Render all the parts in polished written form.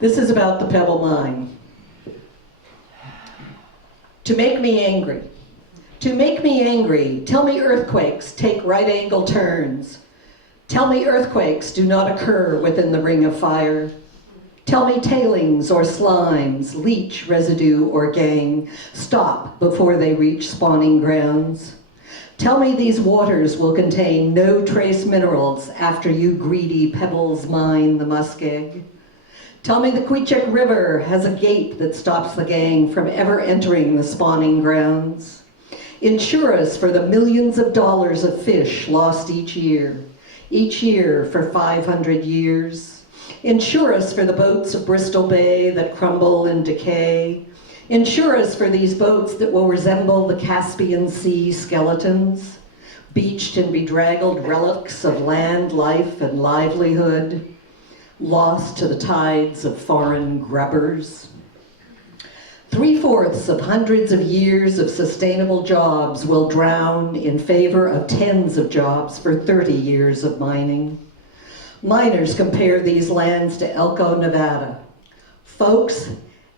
This is about the Pebble Mine. To make me angry. To make me angry, tell me earthquakes take right-angle turns. Tell me earthquakes do not occur within the ring of fire. Tell me tailings or slimes, leach residue or gang, stop before they reach spawning grounds. Tell me these waters will contain no trace minerals after you greedy pebbles mine the muskeg. Tell me the Queechec River has a gate that stops the gang from ever entering the spawning grounds. Insure us for the millions of dollars of fish lost each year for 500 years. Insure us for the boats of Bristol Bay that crumble and decay. Insure us for these boats that will resemble the Caspian Sea skeletons, beached and bedraggled relics of land, life, and livelihood, lost to the tides of foreign grubbers. 3/4 of hundreds of years of sustainable jobs will drown in favor of tens of jobs for 30 years of mining. Miners compare these lands to Elko, Nevada. Folks,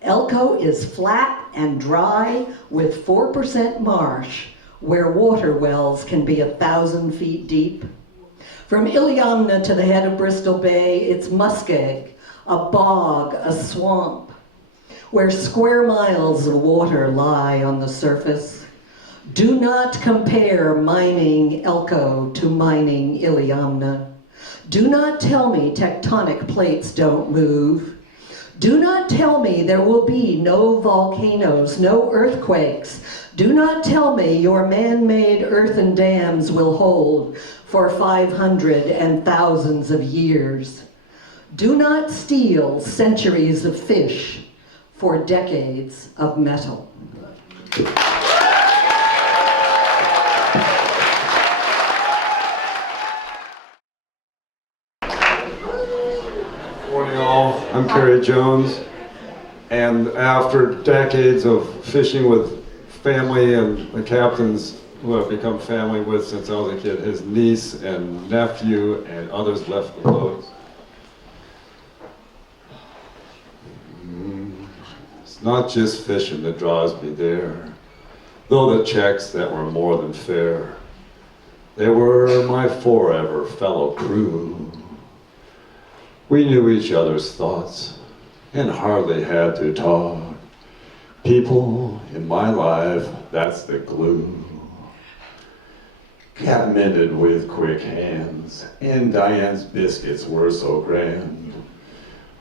Elko is flat and dry with 4% marsh, where water wells can be 1,000 feet deep. From Iliamna to the head of Bristol Bay, it's muskeg, a bog, a swamp, where square miles of water lie on the surface. Do not compare mining Elko to mining Iliamna. Do not tell me tectonic plates don't move. Do not tell me there will be no volcanoes, no earthquakes. Do not tell me your man-made earthen dams will hold for 500 and thousands of years. Do not steal centuries of fish for decades of metal. Morning all, I'm Kerry Jones, and after decades of fishing with family and the captains who I've become family with since I was a kid, his niece and nephew and others left the boat. It's not just fishing that draws me there, though the checks that were more than fair. They were my forever fellow crew. We knew each other's thoughts and hardly had to talk. People in my life, that's the glue. Cat mended with quick hands, and Diane's biscuits were so grand.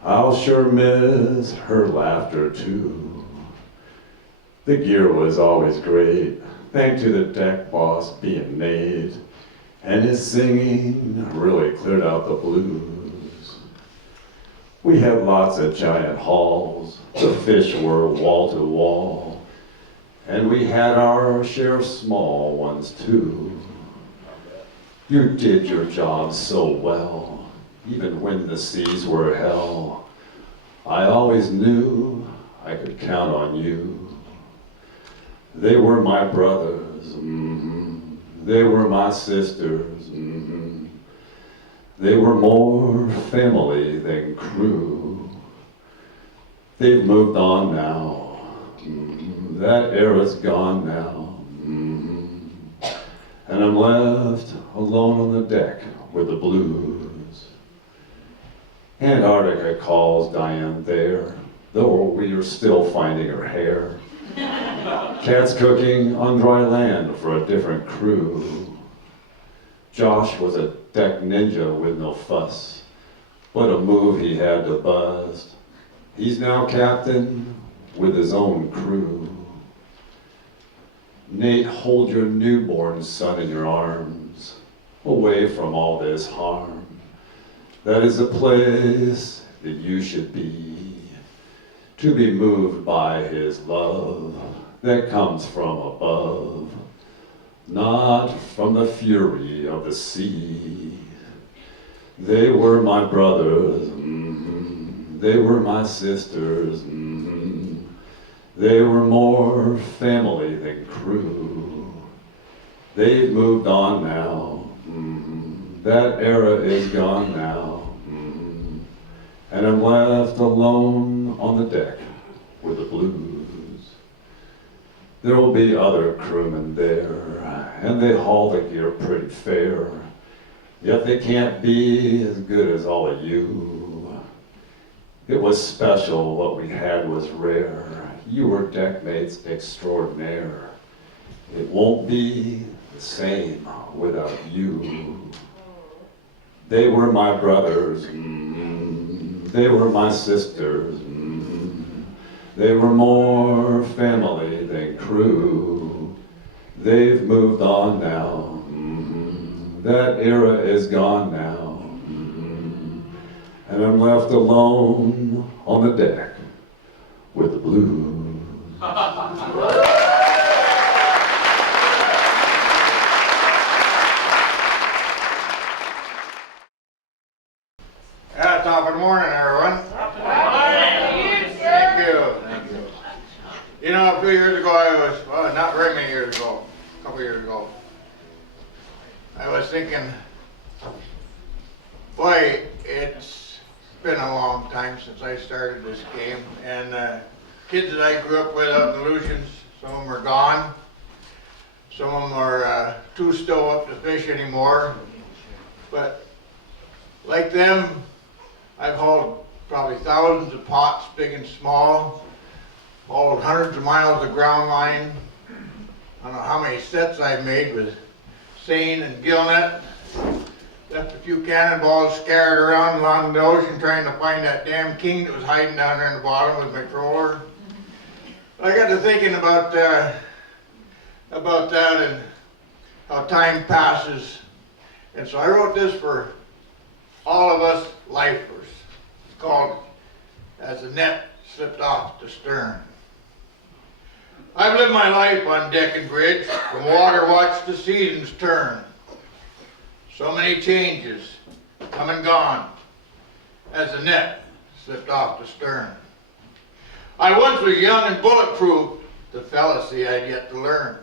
I'll sure miss her laughter too. The gear was always great, thanks to the deck boss being Nate, and his singing really cleared out the blues. We had lots of giant hauls, the fish were wall to wall, and we had our share of small ones too. You did your job so well, even when the seas were hell. I always knew I could count on you. They were my brothers, they were my sisters, They were more family than crew. They've moved on now, that era's gone now, and I'm left alone on the deck with the blues. Antarctica calls Diane there, though we are still finding her hair. Cat's cooking on dry land for a different crew. Josh was a deck ninja with no fuss, but a move he had to bust. He's now captain with his own crew. Nate, hold your newborn son in your arms, away from all this harm. That is a place that you should be, to be moved by his love that comes from above, not from the fury of the sea. They were my brothers, they were my sisters, they were more family than crew. They've moved on now, that era is gone now, and I'm left alone on the deck with the blues. There will be other crewmen there, and they haul the gear pretty fair, yet they can't be as good as all of you. It was special, what we had was rare. You were deckmates extraordinaire. It won't be the same without you. They were my brothers, they were my sisters, they were more family than crew. They've moved on now, that era is gone now, and I'm left alone on the deck with the blues. Top of the morning, everyone. Thank you. You know, a few years ago, well, not very many years ago, a couple years ago, I was thinking, boy, it's been a long time since I started this game, and kids that I grew up with out in the Lucians, some of them are gone, some of them are too stow up to fish anymore, but like them, I've hauled probably thousands of pots, big and small, hauled hundreds of miles of ground line. I don't know how many sets I've made with seine and gill net. Left a few cannonballs scattered around along the ocean trying to find that damn king that was hiding down there in the bottom with my trawler. I got to thinking about that and how time passes. And so I wrote this for all of us lifers. It's called As the Net Slipped Off the Stern. I've lived my life on deck and bridge, from water watch to seasons turn. So many changes, come and gone, as the net slipped off the stern. I once was young and bulletproof, the fallacy I'd yet to learn.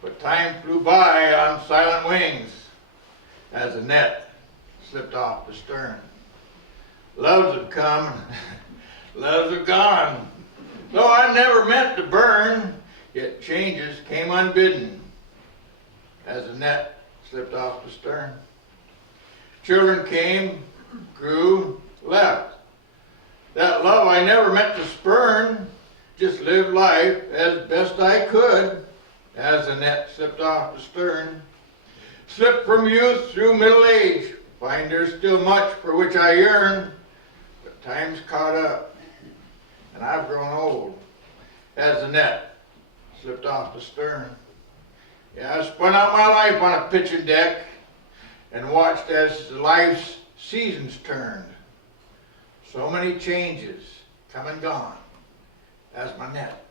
But time flew by on silent wings, as the net slipped off the stern. Loves have come, loves have gone. Though I never meant to burn, yet changes came unbidden as the net slipped off the stern. Children came, grew, left. That love I never meant to spurn, just lived life as best I could as the net slipped off the stern. Slipped from youth through middle age, find there's still much for which I yearn, but time's caught up, and I've grown old as the net slipped off the stern. Yeah, I spun out my life on a pitching deck and watched as life's seasons turned. So many changes come and gone as my net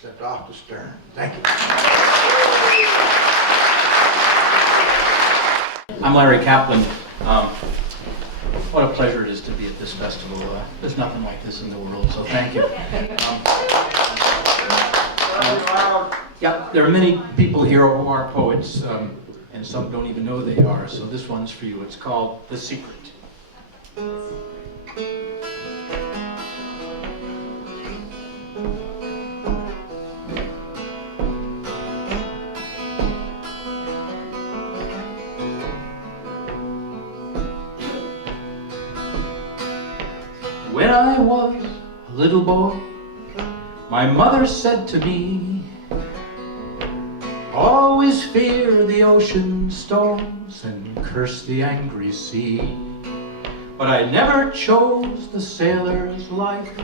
slipped off the stern. Thank you. I'm Larry Kaplan. What a pleasure it is to be at this festival. There's nothing like this in the world, so thank you. Yeah, there are many people here who are poets, and some don't even know they are, so this one's for you. It's called The Secret. When I was a little boy, my mother said to me, always fear the ocean storms and curse the angry sea. But I never chose the sailor's life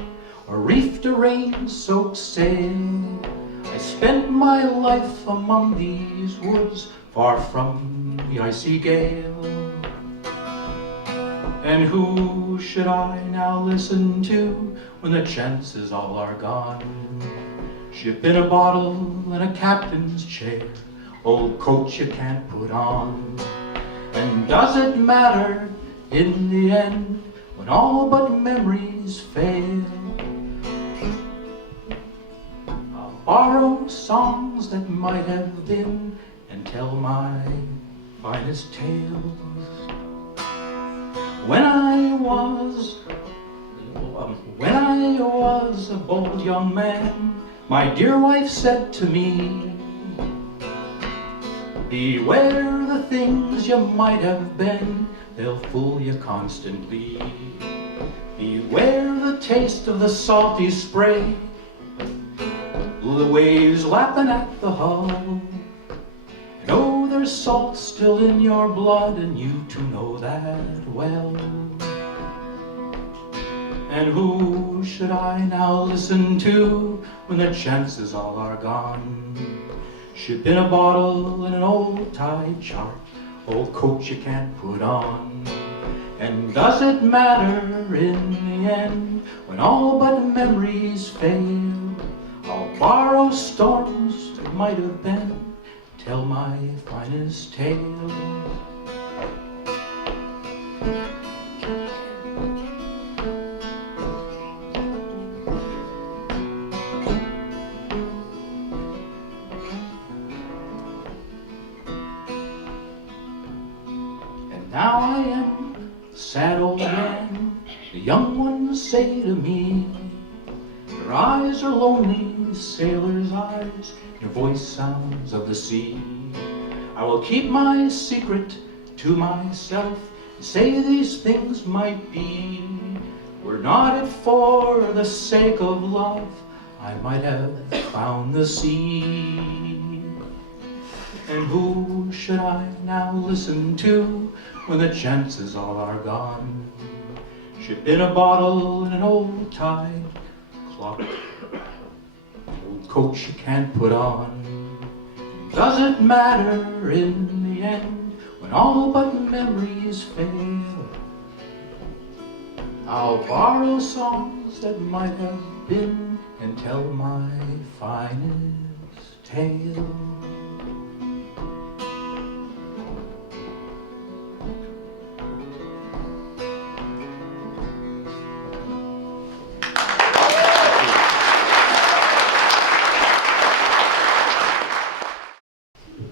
or reefed a rain-soaked sail. I spent my life among these woods, far from the icy gale. And who should I now listen to when the chances all are gone? Ship in a bottle and a captain's chair, old coat you can't put on. And does it matter in the end when all but memories fail? I'll borrow songs that might have been and tell my finest tales. When I was When I was a bold young man, my dear wife said to me, beware the things you might have been, they'll fool you constantly. Beware the taste of the salty spray, the waves lapping at the hull. And oh, there's salt still in your blood, and you two know that well. And who should I now listen to when the chances all are gone? Ship in a bottle in an old tide chart, old coat you can't put on. And does it matter in the end when all but memories fail? I'll borrow storms that might have been, tell my finest tale. Now I am a sad old man, the young ones say to me, your eyes are lonely, sailor's eyes, your voice sounds of the sea. I will keep my secret to myself, and say these things might be. Were not it for the sake of love, I might have found the sea. And who should I now listen to when the chances all are gone? Ship in a bottle in an old tide clock, old coat you can't put on. Does it matter in the end when all but memories fail? I'll borrow songs that might have been and tell my finest tale.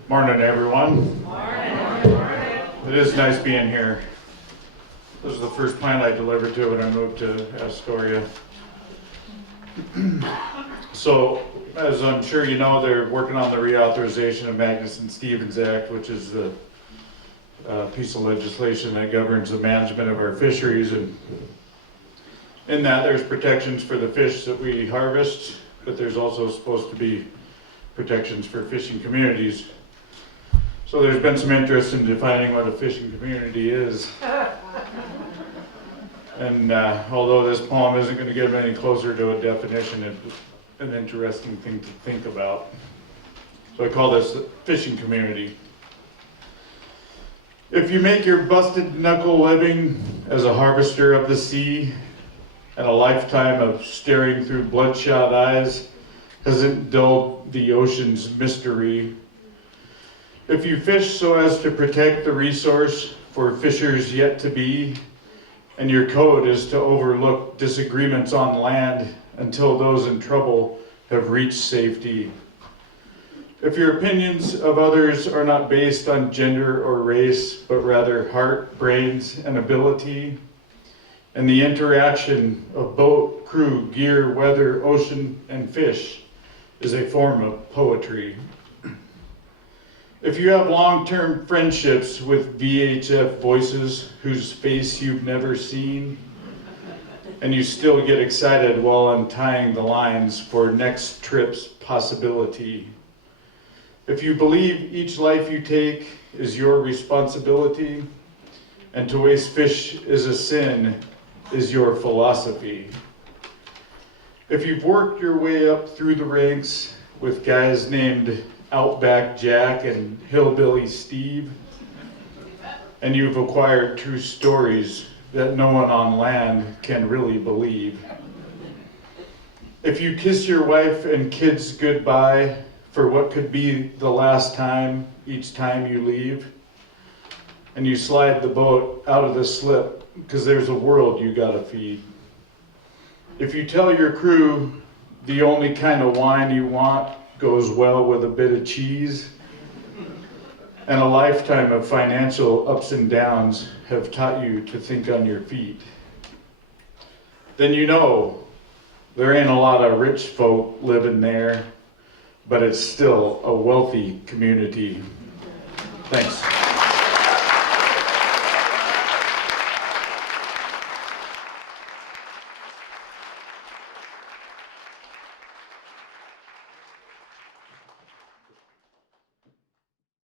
Morning, everyone. Morning. It is nice being here. This is the first plant I delivered to when I moved to Astoria. So, as I'm sure you know, they're working on the reauthorization of Magnuson-Stevens Act, which is the piece of legislation that governs the management of our fisheries. And in that, there's protections for the fish that we harvest, but there's also supposed to be protections for fishing communities. So there's been some interest in defining what a fishing community is. And although this poem isn't going to get any closer to a definition, it's an interesting thing to think about. So I call this fishing community. If you make your busted knuckle living as a harvester of the sea, and a lifetime of staring through bloodshot eyes hasn't dulled the ocean's mystery, if you fish so as to protect the resource for fishers yet to be, and your code is to overlook disagreements on land until those in trouble have reached safety, if your opinions of others are not based on gender or race, but rather heart, brains, and ability, and the interaction of boat, crew, gear, weather, ocean, and fish is a form of poetry. If you have long-term friendships with VHF voices whose face you've never seen, and you still get excited while untying the lines for next trip's possibility, if you believe each life you take is your responsibility, and to waste fish is a sin, is your philosophy. If you've worked your way up through the ranks with guys named Outback Jack and Hillbilly Steve, and you've acquired true stories that no one on land can really believe. If you kiss your wife and kids goodbye for what could be the last time each time you leave, and you slide the boat out of the slip because there's a world you gotta feed. If you tell your crew the only kind of wine you want goes well with a bit of cheese, and a lifetime of financial ups and downs have taught you to think on your feet. then you know there ain't a lot of rich folk living there, but it's still a wealthy community. Thanks.